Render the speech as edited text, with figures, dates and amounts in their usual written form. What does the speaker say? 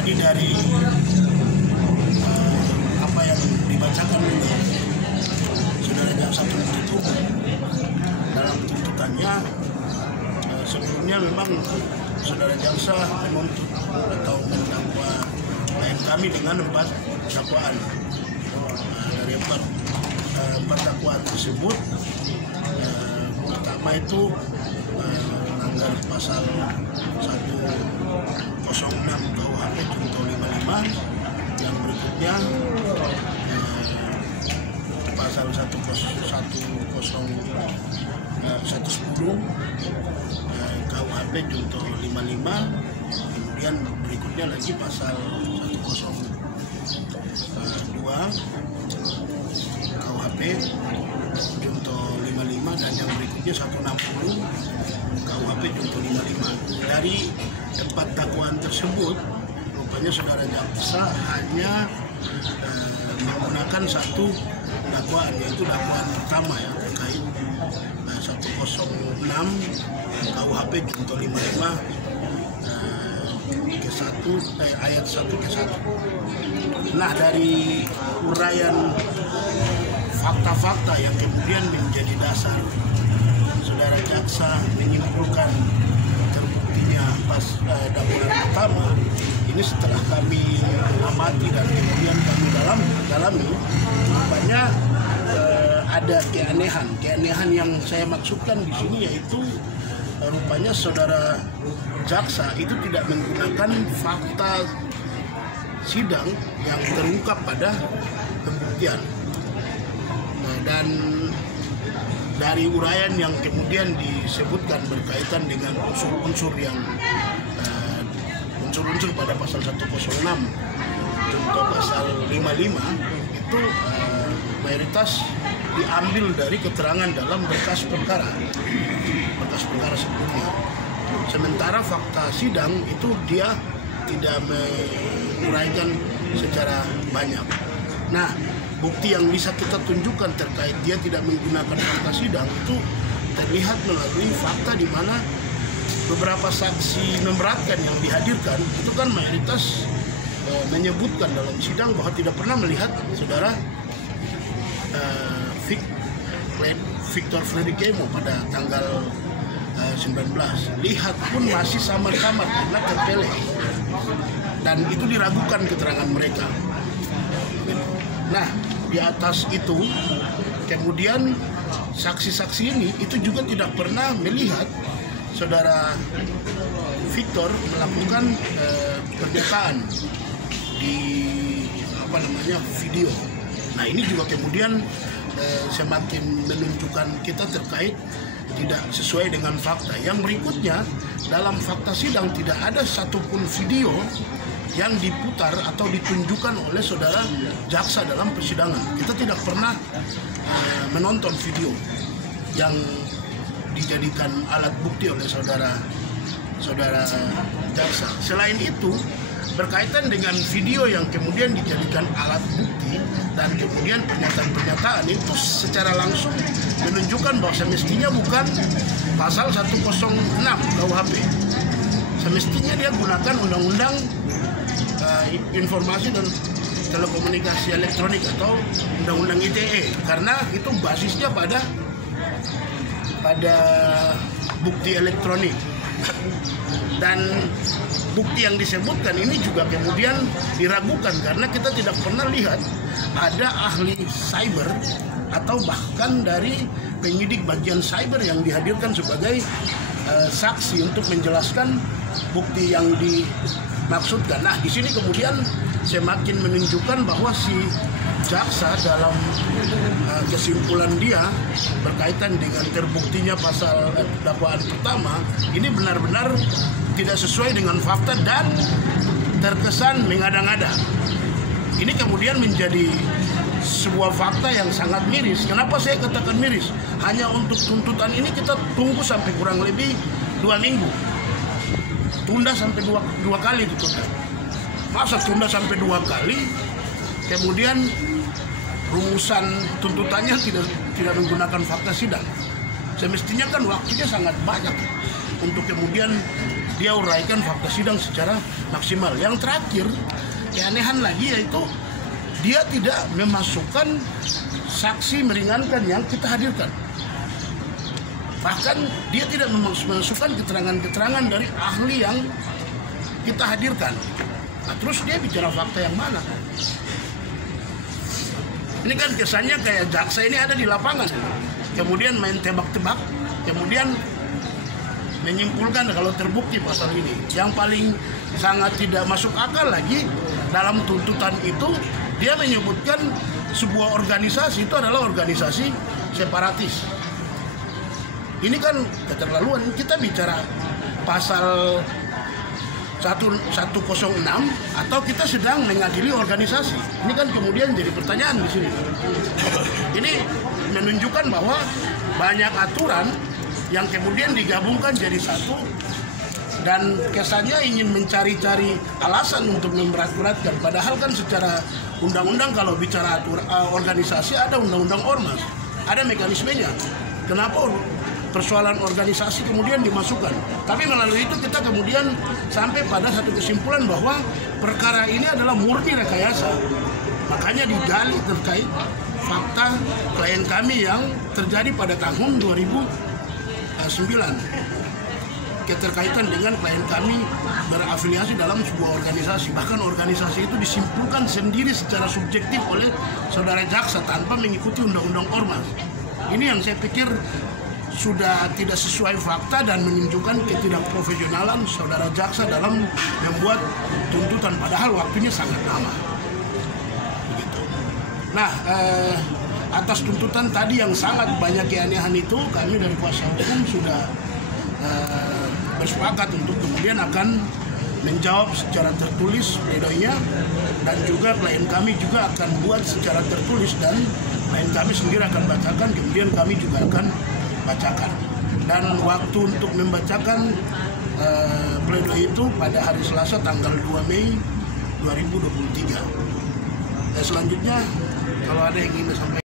Tadi dari apa yang dibacakan saudara jaksa penuntut umum dalam tuntutannya, sebelumnya memang saudara jaksa menuntut atau mendakwa klien kami dengan 4 dakwaan. Dari 4 dakwaan tersebut, pertama itu melanggar pasal 106 KUHP junto 55, yang berikutnya pasal 110 KUHP junto 55, kemudian berikutnya lagi pasal 102 KUHP junto 55, dan yang berikutnya 160 KUHP junto 55. Dari 4 dakwaan tersebut, rupanya saudara jaksa hanya menggunakan 1 dakwaan, yaitu dakwaan pertama ya, terkait 106 KUHP junto 55 ayat 1 ke 1. Nah, dari uraian fakta-fakta yang kemudian menjadi dasar saudara jaksa menyimpulkan terbuktinya dakwaan pertama ini, setelah kami amati dan kemudian kami dalami, rupanya ada keanehan yang saya maksudkan di sini, yaitu rupanya saudara jaksa itu tidak menggunakan fakta sidang yang terungkap pada pembuktian. Dan dari uraian yang kemudian disebutkan berkaitan dengan unsur-unsur pada pasal 106 contoh pasal 55 itu mayoritas diambil dari keterangan dalam berkas perkara sebelumnya. Sementara fakta sidang itu dia tidak menguraikan secara banyak. Nah, bukti yang bisa kita tunjukkan terkait dia tidak menggunakan fakta sidang itu terlihat melalui fakta di mana beberapa saksi memberatkan yang dihadirkan itu kan mayoritas menyebutkan dalam sidang bahwa tidak pernah melihat saudara Victor Freddy Kemo pada tanggal 19. Lihat pun masih samar-samar karena terpeleh, dan itu diragukan keterangan mereka. Nah, di atas itu kemudian saksi-saksi ini itu juga tidak pernah melihat saudara Victor melakukan pernyataan di video. Nah, ini juga kemudian semakin menunjukkan kita terkait tidak sesuai dengan fakta. Yang berikutnya, dalam fakta sidang tidak ada satupun video yang diputar atau ditunjukkan oleh saudara jaksa dalam persidangan. Kita tidak pernah menonton video yang dijadikan alat bukti oleh saudara jaksa. Selain itu, berkaitan dengan video yang kemudian dijadikan alat bukti dan kemudian pernyataan-pernyataan itu secara langsung menunjukkan bahwa semestinya bukan pasal 106 KUHP. Semestinya dia gunakan undang-undang informasi dan telekomunikasi elektronik atau undang-undang ITE, karena itu basisnya pada bukti elektronik. Dan bukti yang disebutkan ini juga kemudian diragukan karena kita tidak pernah lihat ada ahli cyber atau bahkan dari penyidik bagian cyber yang dihadirkan sebagai saksi untuk menjelaskan bukti yang dimaksudkan. Nah, di sini kemudian semakin menunjukkan bahwa si jaksa dalam kesimpulan dia berkaitan dengan terbuktinya pasal dakwaan pertama ini benar-benar tidak sesuai dengan fakta dan terkesan mengada-ngada. Ini kemudian menjadi sebuah fakta yang sangat miris. Kenapa saya katakan miris? Hanya untuk tuntutan ini kita tunggu sampai kurang lebih 2 minggu. Tunda sampai dua kali ditunda. Masa tunda sampai 2 kali, kemudian rumusan tuntutannya tidak menggunakan fakta sidang. Semestinya kan waktunya sangat banyak. untuk kemudian dia uraikan fakta sidang secara maksimal. Yang terakhir, keanehan lagi yaitu dia tidak memasukkan saksi meringankan yang kita hadirkan. Bahkan dia tidak memasukkan keterangan-keterangan dari ahli yang kita hadirkan. Nah, terus dia bicara fakta yang mana? Ini kan kesannya kayak jaksa ini ada di lapangan, kemudian main tebak-tebak, kemudian menyimpulkan kalau terbukti pasal ini. Yang paling sangat tidak masuk akal lagi, dalam tuntutan itu dia menyebutkan sebuah organisasi itu adalah organisasi separatis. Ini kan keterlaluan. Kita bicara pasal 106 atau kita sedang mengadili organisasi. Ini kan kemudian jadi pertanyaan di sini. Ini menunjukkan bahwa banyak aturan yang kemudian digabungkan jadi satu dan kesannya ingin mencari-cari alasan untuk memberat-beratkan. Padahal kan secara undang-undang kalau bicara organisasi ada undang-undang ormas, ada mekanismenya. Kenapa persoalan organisasi kemudian dimasukkan? Tapi melalui itu kita kemudian sampai pada satu kesimpulan bahwa perkara ini adalah murni rekayasa. Makanya digali terkait fakta klien kami yang terjadi pada tahun 2009. Keterkaitan dengan klien kami berafiliasi dalam sebuah organisasi. Bahkan organisasi itu disimpulkan sendiri secara subjektif oleh saudara jaksa tanpa mengikuti undang-undang ormas. Ini yang saya pikir sudah tidak sesuai fakta dan menunjukkan ketidakprofesionalan saudara jaksa dalam membuat tuntutan, padahal waktunya sangat lama. Begitu. Nah, atas tuntutan tadi yang sangat banyak keanehan itu, kami dari kuasa hukum sudah bersepakat untuk kemudian akan menjawab secara tertulis pledoinya, dan juga klien kami juga akan buat secara tertulis dan klien kami sendiri akan bacakan, kemudian kami juga akan bacakan. Dan waktu untuk membacakan pledoi itu pada hari Selasa tanggal 2 Mei 2023. Dan selanjutnya kalau ada yang ingin disampaikan.